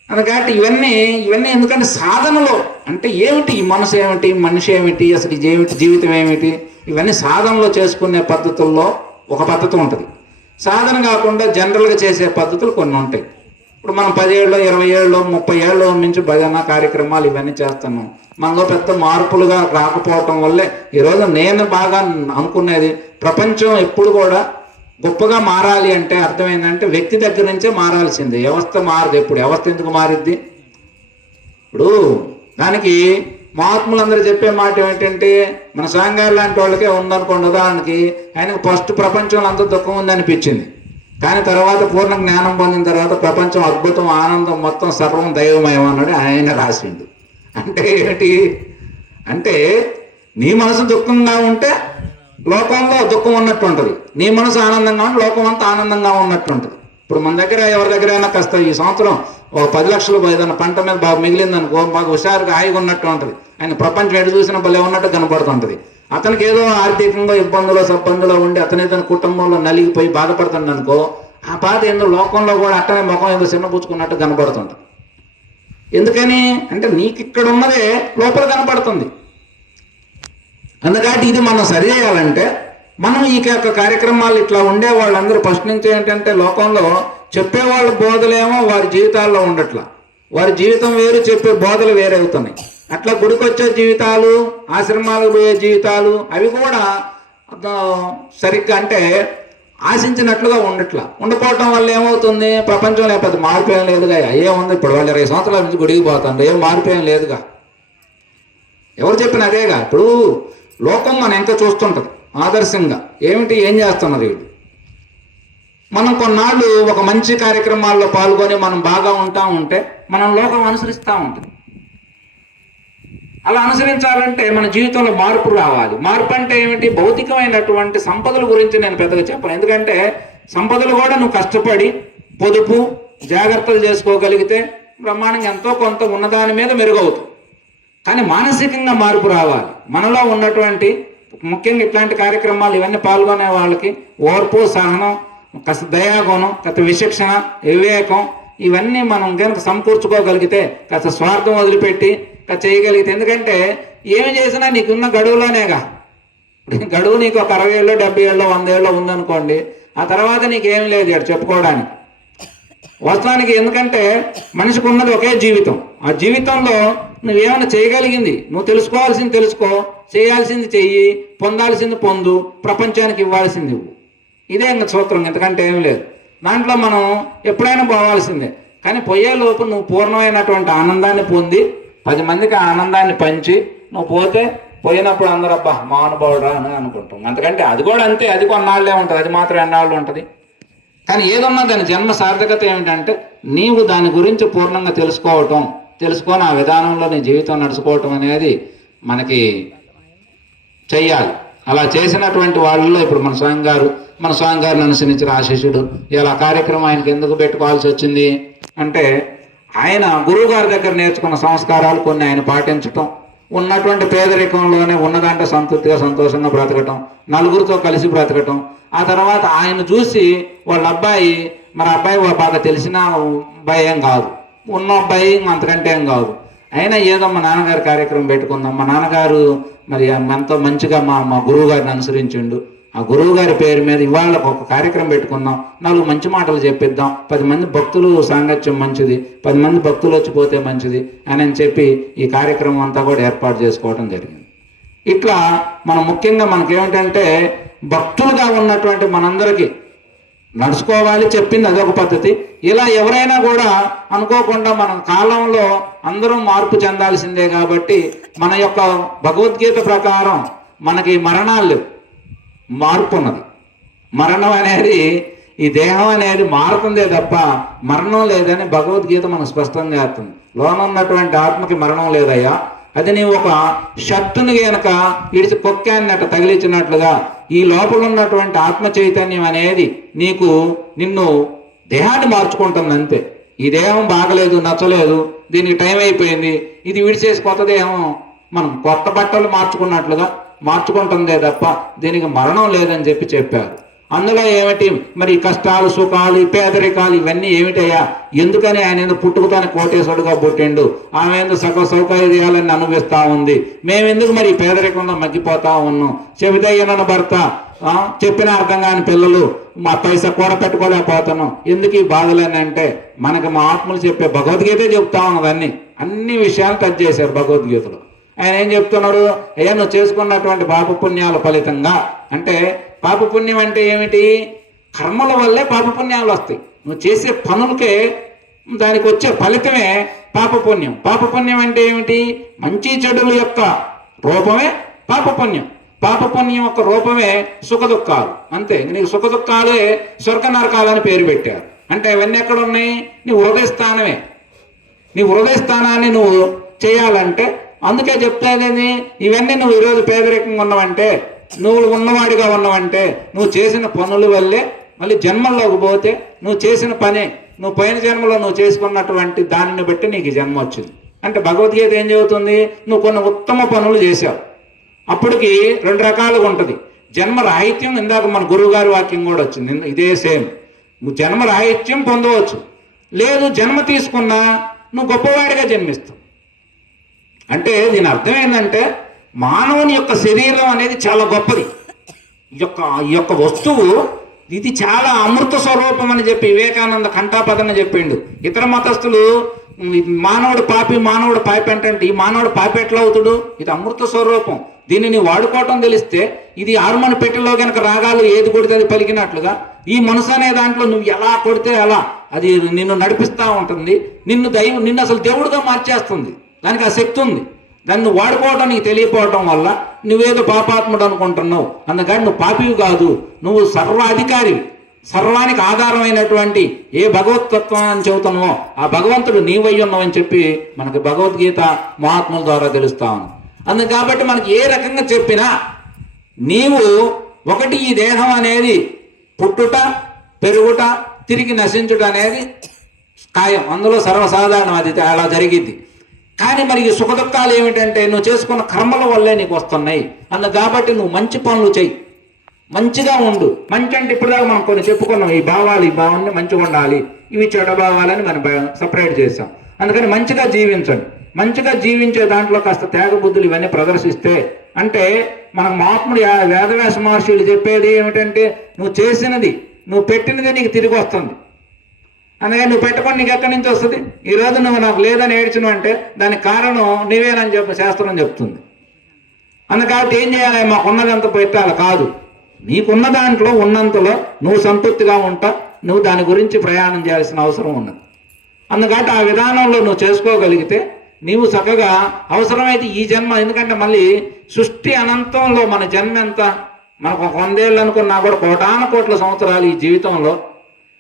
అందుకని ఇవన్నీ ఎందుకంటే సాధనలో అంటే ఏమిటి ఈ మనసు ఏమిటి, మనిషి ఏమిటి, అసలు జీవితం ఏమిటి, ఇవన్నీ సాధనలో చేసుకునే పద్ధతుల్లో ఒక పద్ధతి ఉంటుంది. సాధన కాకుండా జనరల్గా చేసే పద్ధతులు కొన్ని ఉంటాయి. ఇప్పుడు మనం 10 ఏళ్ళు 20 ఏళ్ళు 30 ఏళ్ళు నుంచి భజన కార్యక్రమాలు ఇవన్నీ చేస్తున్నాం. మనలో పెద్ద మార్పులుగా రాకపోవటం వల్లే ఈరోజు నేను బాగా అనుకునేది, ప్రపంచం ఎప్పుడు కూడా గొప్పగా మారాలి అంటే అర్థమైందంటే వ్యక్తి దగ్గర నుంచే మారాల్సిందే. వ్యవస్థ మారదు. ఎప్పుడు వ్యవస్థ ఎందుకు మారిద్ది? ఇప్పుడు దానికి మహాత్ములందరూ చెప్పే మాట ఏమిటంటే, మన స్వామిగారు లాంటి వాళ్ళకే ఉందనుకోండి. ఉదాహరణకి ఆయనకు ఫస్ట్ ప్రపంచంలో అంత దుఃఖం ఉందనిపించింది, కానీ తర్వాత పూర్ణ జ్ఞానం పొందిన తర్వాత ప్రపంచం అద్భుతం, ఆనందం, మొత్తం సర్వం దైవమయం అన్నాడు ఆయన రాసిండు. అంటే ఏమిటి అంటే, నీ మనసు దుఃఖంగా ఉంటే లోకంలో దుఃఖం ఉన్నట్టు ఉంటుంది, నీ మనసు ఆనందంగా ఉంటే లోకం అంతా ఆనందంగా ఉన్నట్టు ఉంటుంది. ఇప్పుడు మన దగ్గర ఎవరి దగ్గరైనా కాస్త ఈ సంవత్సరం ఒక 10 లక్షలు ఏదైనా పంట మీద బాగా మిగిలిందనుకో, బాగా హుషారుగా హాయిగా ఉన్నట్టు ఉంటుంది. ఆయన ప్రపంచం ఎటు చూసినా భలే ఉన్నట్టు కనపడుతుంటుంది. అతనికి ఏదో ఆర్థికంగా ఇబ్బందులు సబ్బందులో ఉండి అతని ఏదైనా కుటుంబంలో నలిగిపోయి బాధపడుతుంది అనుకో, ఆ బాధ ఏందో లోకంలో కూడా అట్టనే ముఖం ఏదో చిన్నపుచ్చుకున్నట్టు కనపడుతుంటుంది. ఎందుకని అంటే నీకు ఇక్కడ ఉన్నదే లోపల కనపడుతుంది. అందుకని ఇది మనం సరి చేయాలంటే మనం ఈ యొక్క కార్యక్రమాలు ఇట్లా ఉండే వాళ్ళందరూ ఫస్ట్ నుంచి ఏంటంటే, లోకంలో చెప్పేవాళ్ళ బోధలేమో వారి జీవితాల్లో ఉండట్లా, వారి జీవితం వేరు, చెప్పే బోధలు వేరే అవుతున్నాయి. అట్లా గుడికొచ్చే జీవితాలు, ఆశ్రమాలకు పోయే జీవితాలు అవి కూడా సరిగ్గా అంటే ఆశించినట్లుగా ఉండకపోవటం వల్ల ఏమవుతుంది, ప్రపంచంలో పెద్ద మార్పు ఏం లేదుగా. ఏముంది ఇప్పుడు వాళ్ళు 20 సంవత్సరాల నుంచి గుడికి పోతారు, ఏం మార్పు ఏం లేదుగా. ఎవరు చెప్పిన అదేగా. ఇప్పుడు లోకం మనం ఎంత చూస్తుంటుంది ఆదర్శంగా, ఏం చేస్తున్నారు వీళ్ళు. మనం కొన్నాళ్ళు ఒక మంచి కార్యక్రమాల్లో పాల్గొని మనం బాగా ఉంటే మనం లోకం అనుసరిస్తూ ఉంటుంది. అలా అనుసరించాలంటే మన జీవితంలో మార్పు రావాలి. మార్పు అంటే ఏమిటి? భౌతికమైనటువంటి సంపదల గురించి నేను పెద్దగా చెప్పను, ఎందుకంటే సంపదలు కూడా నువ్వు కష్టపడి పొదుపు జాగ్రత్తలు చేసుకోగలిగితే బ్రహ్మాండంగా ఎంతో కొంత ఉన్నదాని మీద మెరుగవుతుంది. కానీ మానసికంగా మార్పు రావాలి. మనలో ఉన్నటువంటి ముఖ్యంగా ఇట్లాంటి కార్యక్రమాలు ఇవన్నీ పాల్గొనే వాళ్ళకి ఓర్పు, సహనం, కాస్త దయాగుణం, కాస్త విచక్షణ, వివేకం ఇవన్నీ మనం కనుక సమకూర్చుకోగలిగితే, కాస్త స్వార్థం వదిలిపెట్టి కాస్త చేయగలిగితే, ఎందుకంటే ఏమి చేసినా నీకున్న గడువులోనేగా. గడువు నీకు ఒక 60 ఏళ్ళు 70 ఏళ్ళు 100 ఏళ్ళు ఉందనుకోండి, ఆ తర్వాత నీకేం లేదు ఇక్కడ చెప్పుకోవడానికి. వాస్తవానికి ఎందుకంటే మనిషికి ఉన్నది ఒకే జీవితం. ఆ జీవితంలో నువ్వేమైనా చేయగలిగింది నువ్వు తెలుసుకోవాల్సింది తెలుసుకో, చేయాల్సింది చెయ్యి, పొందాల్సింది పొందు, ప్రపంచానికి ఇవ్వాల్సింది ఇవ్వు. ఇదే ఇంకా సూత్రం, ఎందుకంటే ఏం లేదు. దాంట్లో మనం ఎప్పుడైనా పోవాల్సిందే. కానీ పోయేలోపు నువ్వు పూర్ణమైనటువంటి ఆనందాన్ని పొంది 10 మందికి ఆ ఆనందాన్ని పంచి నువ్వు పోయినప్పుడు అందరూ అబ్బా మహానుభావుడా అని అనుకుంటాం. ఎందుకంటే అది కూడా అంతే, అది కొన్నాళ్ళే ఉంటుంది, అది మాత్రం ఎన్నాళ్ళు ఉంటుంది. కానీ ఏదన్నా దాని జన్మ సార్థకత ఏమిటంటే నీవు దాని గురించి పూర్ణంగా తెలుసుకొని ఆ విధానంలో నీ జీవితం నడుచుకోవటం అనేది మనకి చెయ్యాలి. అలా చేసినటువంటి వాళ్ళలో ఇప్పుడు మన స్వామి గారిని అనుసరించిన ఆశిష్యుడు ఇలా కార్యక్రమం ఆయనకి ఎందుకు పెట్టుకోవాల్సి వచ్చింది అంటే, ఆయన గురువు గారి దగ్గర నేర్చుకున్న సంస్కారాలు కొన్ని ఆయన పాటించటం, ఉన్నటువంటి పేదరికంలోనే ఉన్నదంటే సంతృప్తిగా సంతోషంగా బ్రతకటం, నలుగురితో కలిసి బ్రతకటం. ఆ తర్వాత ఆయన చూసి వాళ్ళ అబ్బాయి బాగా తెలిసిన అబ్బాయి ఏం కాదు, ఉన్న అబ్బాయి అంతకంటే ఏం కాదు, అయినా ఏదో మా నాన్నగారి కార్యక్రమం పెట్టుకుందాం, మా నాన్నగారు మరి మనతో మంచిగా మా గురువు గారిని అనుసరించిండు, ఆ గురువు గారి పేరు మీద ఇవాళ ఒక కార్యక్రమం పెట్టుకుందాం, 4 మంచి మాటలు చెప్పిద్దాం, 10 మంది భక్తులు సాంగత్యం మంచిది, 10 మంది భక్తులు వచ్చిపోతే మంచిది అని చెప్పి ఈ కార్యక్రమం అంతా కూడా ఏర్పాటు చేసుకోవడం జరిగింది. ఇట్లా మనం ముఖ్యంగా మనకేమిటంటే భక్తులుగా ఉన్నటువంటి మనందరికీ నడుచుకోవాలి చెప్పింది అదొక పద్ధతి. ఇలా ఎవరైనా కూడా అనుకోకుండా మన కాలంలో అందరం మార్పు చెందాల్సిందే. కాబట్టి మన యొక్క భగవద్గీత ప్రకారం మనకి మరణాలు లేవు, మార్పు ఉన్నది. మరణం అనేది, ఈ దేహం అనేది మారుతుందే తప్ప మరణం లేదని భగవద్గీత మనకు స్పష్టంగా చేస్తుంది. లోన ఉన్నటువంటి ఆత్మకి మరణం లేదయ్యా, అది నీవు ఒక షర్టుని గనక ఇడిచి పొక్కాన్ని అట్లా తగిలించినట్లుగా ఈ లోపల ఉన్నటువంటి ఆత్మ చైతన్యం అనేది నిన్ను దేహాన్ని మార్చుకుంటుంది అంతే. ఈ దేహం బాగలేదు, నచ్చలేదు, దీనికి టైం అయిపోయింది, ఇది విడిచేసి కొత్త దేహం మనం కొత్త బట్టలు మార్చుకున్నట్లుగా మార్చుకుంటుందే తప్ప దీనికి మరణం లేదని చెప్పారు. అందులో ఏమిటి మరి కష్టాలు, సుఖాలు, పేదరికాలు ఇవన్నీ ఏమిటయ్యా? ఎందుకని ఆయన ఎందుకు పుట్టుకతోనే కోటేశ్వరుడుగా పుట్టిండు, ఆమె ఎందుకు సకల సౌకర్యాలని అనుభవిస్తూ ఉంది, మేమెందుకు మరి పేదరికంలో మగ్గిపోతా ఉన్నాం, చెబితయ్యనన్న భర్త, చెప్పిన అర్థం కాని పిల్లలు, మా పైసా కూడ పెట్టుకోలేకపోతున్నాం, ఎందుకు ఈ బాధలని అంటే మనకి మా ఆత్మలు చెప్పే భగవద్గీతే చెప్తా ఉన్నది. అన్ని విషయాలు టచ్ చేశారు భగవద్గీతలో. ఆయన ఏం చెప్తున్నాడు? అయ్యా నువ్వు చేసుకున్నటువంటి పాపపుణ్యాల ఫలితంగా, అంటే పాపపుణ్యం అంటే ఏమిటి? కర్మల వల్లే పాపపుణ్యాలు వస్తాయి. నువ్వు చేసే పనులకే దానికి వచ్చే ఫలితమే పాపపుణ్యం. పాపపుణ్యం అంటే ఏమిటి? మంచి చెడుల యొక్క రూపమే పాపపుణ్యం. పాపపుణ్యం యొక్క రూపమే సుఖ దుఃఖాలు. అంతే. నీకు సుఖ దుఃఖాలే స్వర్గ నరకాలని పేరు పెట్టారు. అంటే ఇవన్నీ ఎక్కడ ఉన్నాయి? నీ హృదయ స్థానమే. నీ హృదయ స్థానాన్ని నువ్వు చేయాలంటే అందుకే చెప్తానేది, ఇవన్నీ నువ్వు ఈరోజు పేదరికంగా ఉన్నావంటే, నువ్వు ఉన్నవాడిగా ఉన్నావంటే, నువ్వు చేసిన పనుల వల్లే మళ్ళీ జన్మల్లోకి పోతే నువ్వు చేసిన పనే, నువ్వు పోయిన జన్మలో నువ్వు చేసుకున్నటువంటి దానిని బట్టి నీకు జన్మ వచ్చింది. అంటే భగవద్గీత ఏం చెబుతుంది? నువ్వు కొన్ని ఉత్తమ పనులు చేశావు, అప్పటికి రెండు రకాలుగా ఉంటుంది. జన్మ రాహిత్యం, ఇందాక మన గురువు గారి వాక్యం కూడా వచ్చింది, ఇదే సేమ్. నువ్వు జన్మ రాహిత్యం పొందవచ్చు, లేదు జన్మ తీసుకున్నా నువ్వు గొప్పవాడిగా జన్మిస్తావు. అంటే దీని అర్థం ఏంటంటే మానవుని యొక్క శరీరం అనేది చాలా గొప్పది. ఈ యొక్క వస్తువు ఇది చాలా అమృత స్వరూపం అని చెప్పి వివేకానంద కంఠాపదన చెప్పిండు. ఇతర మతస్థులు మానవుడు పాపి అంటే ఈ మానవుడు పాపి ఎట్లా అవుతాడు? ఇది అమృత స్వరూపం, దీనిని వాడుకోవటం తెలిస్తే ఇది హార్మోన్ పెట్టెలో కనుక రాగాలు ఏది కొడితే అది పలికినట్లుగా ఈ మనసు అనే దాంట్లో నువ్వు ఎలా కొడితే అలా అది నిన్ను నడిపిస్తూ ఉంటుంది, నిన్ను అసలు దేవుడిగా మార్చేస్తుంది. దానికి ఆ శక్తి ఉంది. దాన్ని నువ్వు వాడుకోవటం నీకు తెలియపోవటం వల్ల నువ్వేదో పాపాత్ముడు అనుకుంటున్నావు. అందుకని నువ్వు పాపివి కాదు, నువ్వు సర్వాధికారివి. సర్వానికి ఆధారమైనటువంటి ఏ భగవతత్వాన్ని చెబుతున్నావో ఆ భగవంతుడు నీవై ఉన్నావని చెప్పి మనకి భగవద్గీత మహాత్ముల ద్వారా తెలుస్తా ఉంది. అందుకు కాబట్టి మనకి ఏ రకంగా చెప్పినా నీవు ఒకటి, ఈ దేహం అనేది పుట్టుట, పెరుగుట, తిరిగి నశించుట అనేది ఖాయం, అందులో సర్వసాధారణం, అది అలా జరిగిద్ది. కానీ మరి ఈ సుఖ దుఃఖాలు ఏమిటంటే నువ్వు చేసుకున్న కర్మల వల్లే నీకు వస్తున్నాయి. అందుకు కాబట్టి నువ్వు మంచి పనులు చెయ్యి, మంచిగా ఉండు. మంచి అంటే ఇప్పటిదాకా మనం కొన్ని చెప్పుకున్నాం, ఈ భావాన్ని మంచిగా ఉండాలి, ఇవి చెడు భావాలని మనం సపరేట్ చేసాం. అందుకని మంచిగా జీవించండి. మంచిగా జీవించే దాంట్లో కాస్త త్యాగ బుద్ధులు ఇవన్నీ ప్రదర్శిస్తే, అంటే మనకు మహాత్ముడు వేదవ్యాస మహర్షులు చెప్పేది ఏమిటంటే నువ్వు చేసినది, నువ్వు పెట్టినది నీకు తిరిగి వస్తుంది. అందుకని నువ్వు పెట్టుకొని నీకు ఎక్కడి నుంచి వస్తుంది? ఈరోజు నువ్వు నాకు లేదని ఏడ్చినావు అంటే దానికి కారణం నీవేనని శాస్త్రం చెప్తుంది. అందుకని ఏం చేయాలి? మాకున్నదంతా పెట్టాలి కాదు, నీకున్న దాంట్లో ఉన్నంతలో నువ్వు సంతృప్తిగా ఉంటా, నువ్వు దాని గురించి ప్రయాణం చేయాల్సిన అవసరం ఉన్నది. అందుకని ఆ విధానంలో నువ్వు చేసుకోగలిగితే నీవు చక్కగా అవసరమైతే ఈ జన్మ, ఎందుకంటే మళ్ళీ సృష్టి అనంతంలో మన జన్మ ఎంత, మనకు 100 ఏళ్ళు అనుకున్నా కూడా కోటాను కోట్ల సంవత్సరాలు ఈ జీవితంలో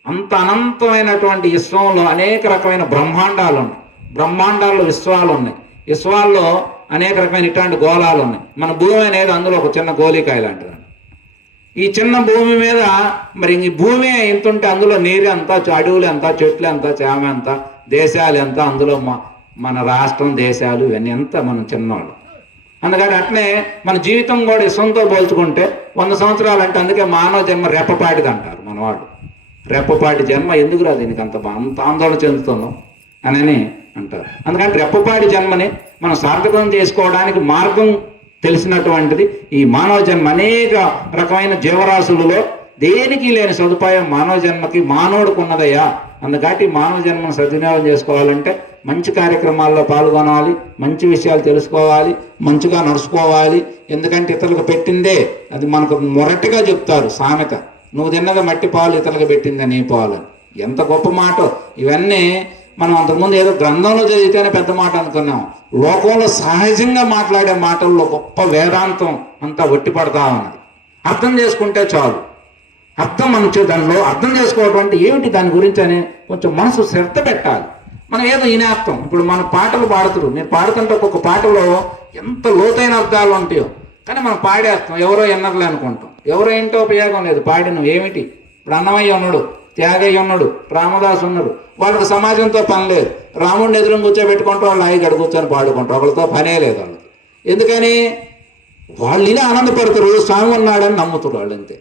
అంత అనంతమైనటువంటి విశ్వంలో అనేక రకమైన బ్రహ్మాండాలు ఉన్నాయి. బ్రహ్మాండాల్లో విశ్వాలు ఉన్నాయి, విశ్వాల్లో అనేక రకమైన ఇట్లాంటి గోళాలు ఉన్నాయి. మన భూమి అనేది అందులో ఒక చిన్న గోళికాయ లాంటిది. ఈ చిన్న భూమి మీద మరి ఈ భూమి ఎంత ఉంటే అందులో నీరు ఎంత, అడవులు ఎంత, చెట్లు ఎంత, చేమ ఎంత, దేశాలు ఎంత, అందులో మన రాష్ట్రం, దేశాలు ఇవన్నీ ఎంత మనం చిన్నవాళ్ళు. అందుకని అట్నే మన జీవితం కూడా విశ్వంతో పోల్చుకుంటే 100 సంవత్సరాలు అంటే అందుకే మానవ జన్మ రెప్పపాటిది అంటారు మన వాళ్ళు. రెప్పపాటి జన్మ ఎందుకు రా దీనికి అంత ఆందోళన చెందుతున్నాం అని అంటారు. అందుకని రెప్పపాటి జన్మని మనం సార్థకం చేసుకోవడానికి మార్గం తెలిసినటువంటిది ఈ మానవ జన్మ. అనేక రకమైన జీవరాశులలో దేనికి లేని సదుపాయం మానవ జన్మకి మానవుడికి ఉన్నదయ్యా. అందుకని మానవ జన్మను సద్వినియోగం చేసుకోవాలంటే మంచి కార్యక్రమాల్లో పాల్గొనాలి, మంచి విషయాలు తెలుసుకోవాలి, మంచిగా నడుచుకోవాలి. ఎందుకంటే ఇతరులకు పెట్టిందే అది మనకు మొరటిగా చెప్తారు సామెత, నువ్వు తిన్నది మట్టి పాలు ఇతరులకు పెట్టింది నీ పాలు. ఎంత గొప్ప మాట. ఇవన్నీ మనం అంతకుముందు ఏదో గ్రంథంలో చదివితేనే పెద్ద మాట అనుకున్నాం. లోకంలో సహజంగా మాట్లాడే మాటల్లో గొప్ప వేదాంతం అంతా ఒట్టి పడతా ఉన్నది. అర్థం చేసుకుంటే చాలు. దానిలో అర్థం చేసుకోవడం అంటే ఏమిటి దాని గురించి అని కొంచెం మనసు శ్రద్ధ పెట్టాలి. మనం ఏదో ఇనేస్తాం. ఇప్పుడు మన పాటలు పాడుతురు, నేను పాడుతుంటే ఒక్కొక్క పాటలో ఎంత లోతైన అర్థాలు ఉంటాయో, కానీ మనం పాడేస్తాం. ఎవరో ఎన్నర్లే అనుకుంటాం. ఎవరో ఏంటో ఉపయోగం లేదు పాడిన. ఏమిటి ఇప్పుడు అన్నమయ్య ఉన్నాడు, త్యాగయ్య ఉన్నాడు, రామదాసు ఉన్నాడు, వాళ్ళకి సమాజంతో పని లేదు. రాముడిని ఎదురు కూర్చోబెట్టుకుంటూ వాళ్ళు హాయిగా కూర్చొని పాడుకుంటారు. వాళ్ళతో పనే లేదు వాళ్ళకి. ఎందుకని వాళ్ళు ఇలా ఆనందపడతారు, స్వామి ఉన్నాడని నమ్ముతారు వాళ్ళు, అంతే.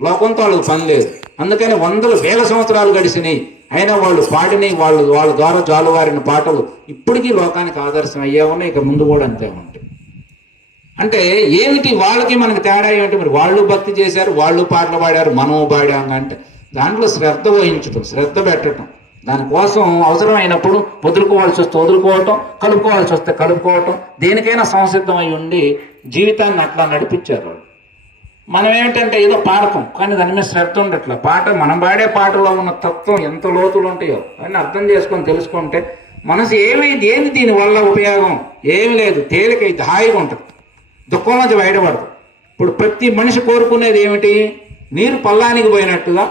లోకంతో వాళ్ళకి పని లేదు. అందుకని వందల వేల సంవత్సరాలు గడిచినాయి, అయినా వాళ్ళు పాడినాయి, వాళ్ళ ద్వారా జాలువారిన పాటలు ఇప్పటికీ లోకానికి ఆదర్శం అయ్యే ఉన్నాయి. ఇక ముందు కూడా అంతే ఉంటాయి. అంటే ఏమిటి వాళ్ళకి మనకి తేడా ఏమిటి? మరి వాళ్ళు భక్తి చేశారు, వాళ్ళు పాటలు పాడారు, మనము పాడాము అంటే దాంట్లో శ్రద్ధ వహించటం, శ్రద్ధ పెట్టడం, దానికోసం అవసరమైనప్పుడు వదులుకోవాల్సి వస్తే వదులుకోవటం, కలుపుకోవాల్సి వస్తే కలుపుకోవటం, దేనికైనా సంసిద్ధం అయి ఉండి జీవితాన్ని అట్లా నడిపించారు వాళ్ళు. మనం ఏమిటంటే ఏదో పాడతాం, కానీ దాని మీద శ్రద్ధ ఉండట్ల. మనం పాడే పాటలో ఉన్న తత్వం ఎంత లోతులు ఉంటాయో అని అర్థం చేసుకొని తెలుసుకుంటే మనసు ఏమైంది, ఏంది దీనివల్ల ఉపయోగం ఏమి లేదు, తేలికైతే హాయిగా ఉంటుంది, దుఃఖం నుంచి బయటపడదు. ఇప్పుడు ప్రతి మనిషి కోరుకునేది ఏమిటి? నీరు పల్లానికి పోయినట్టుగా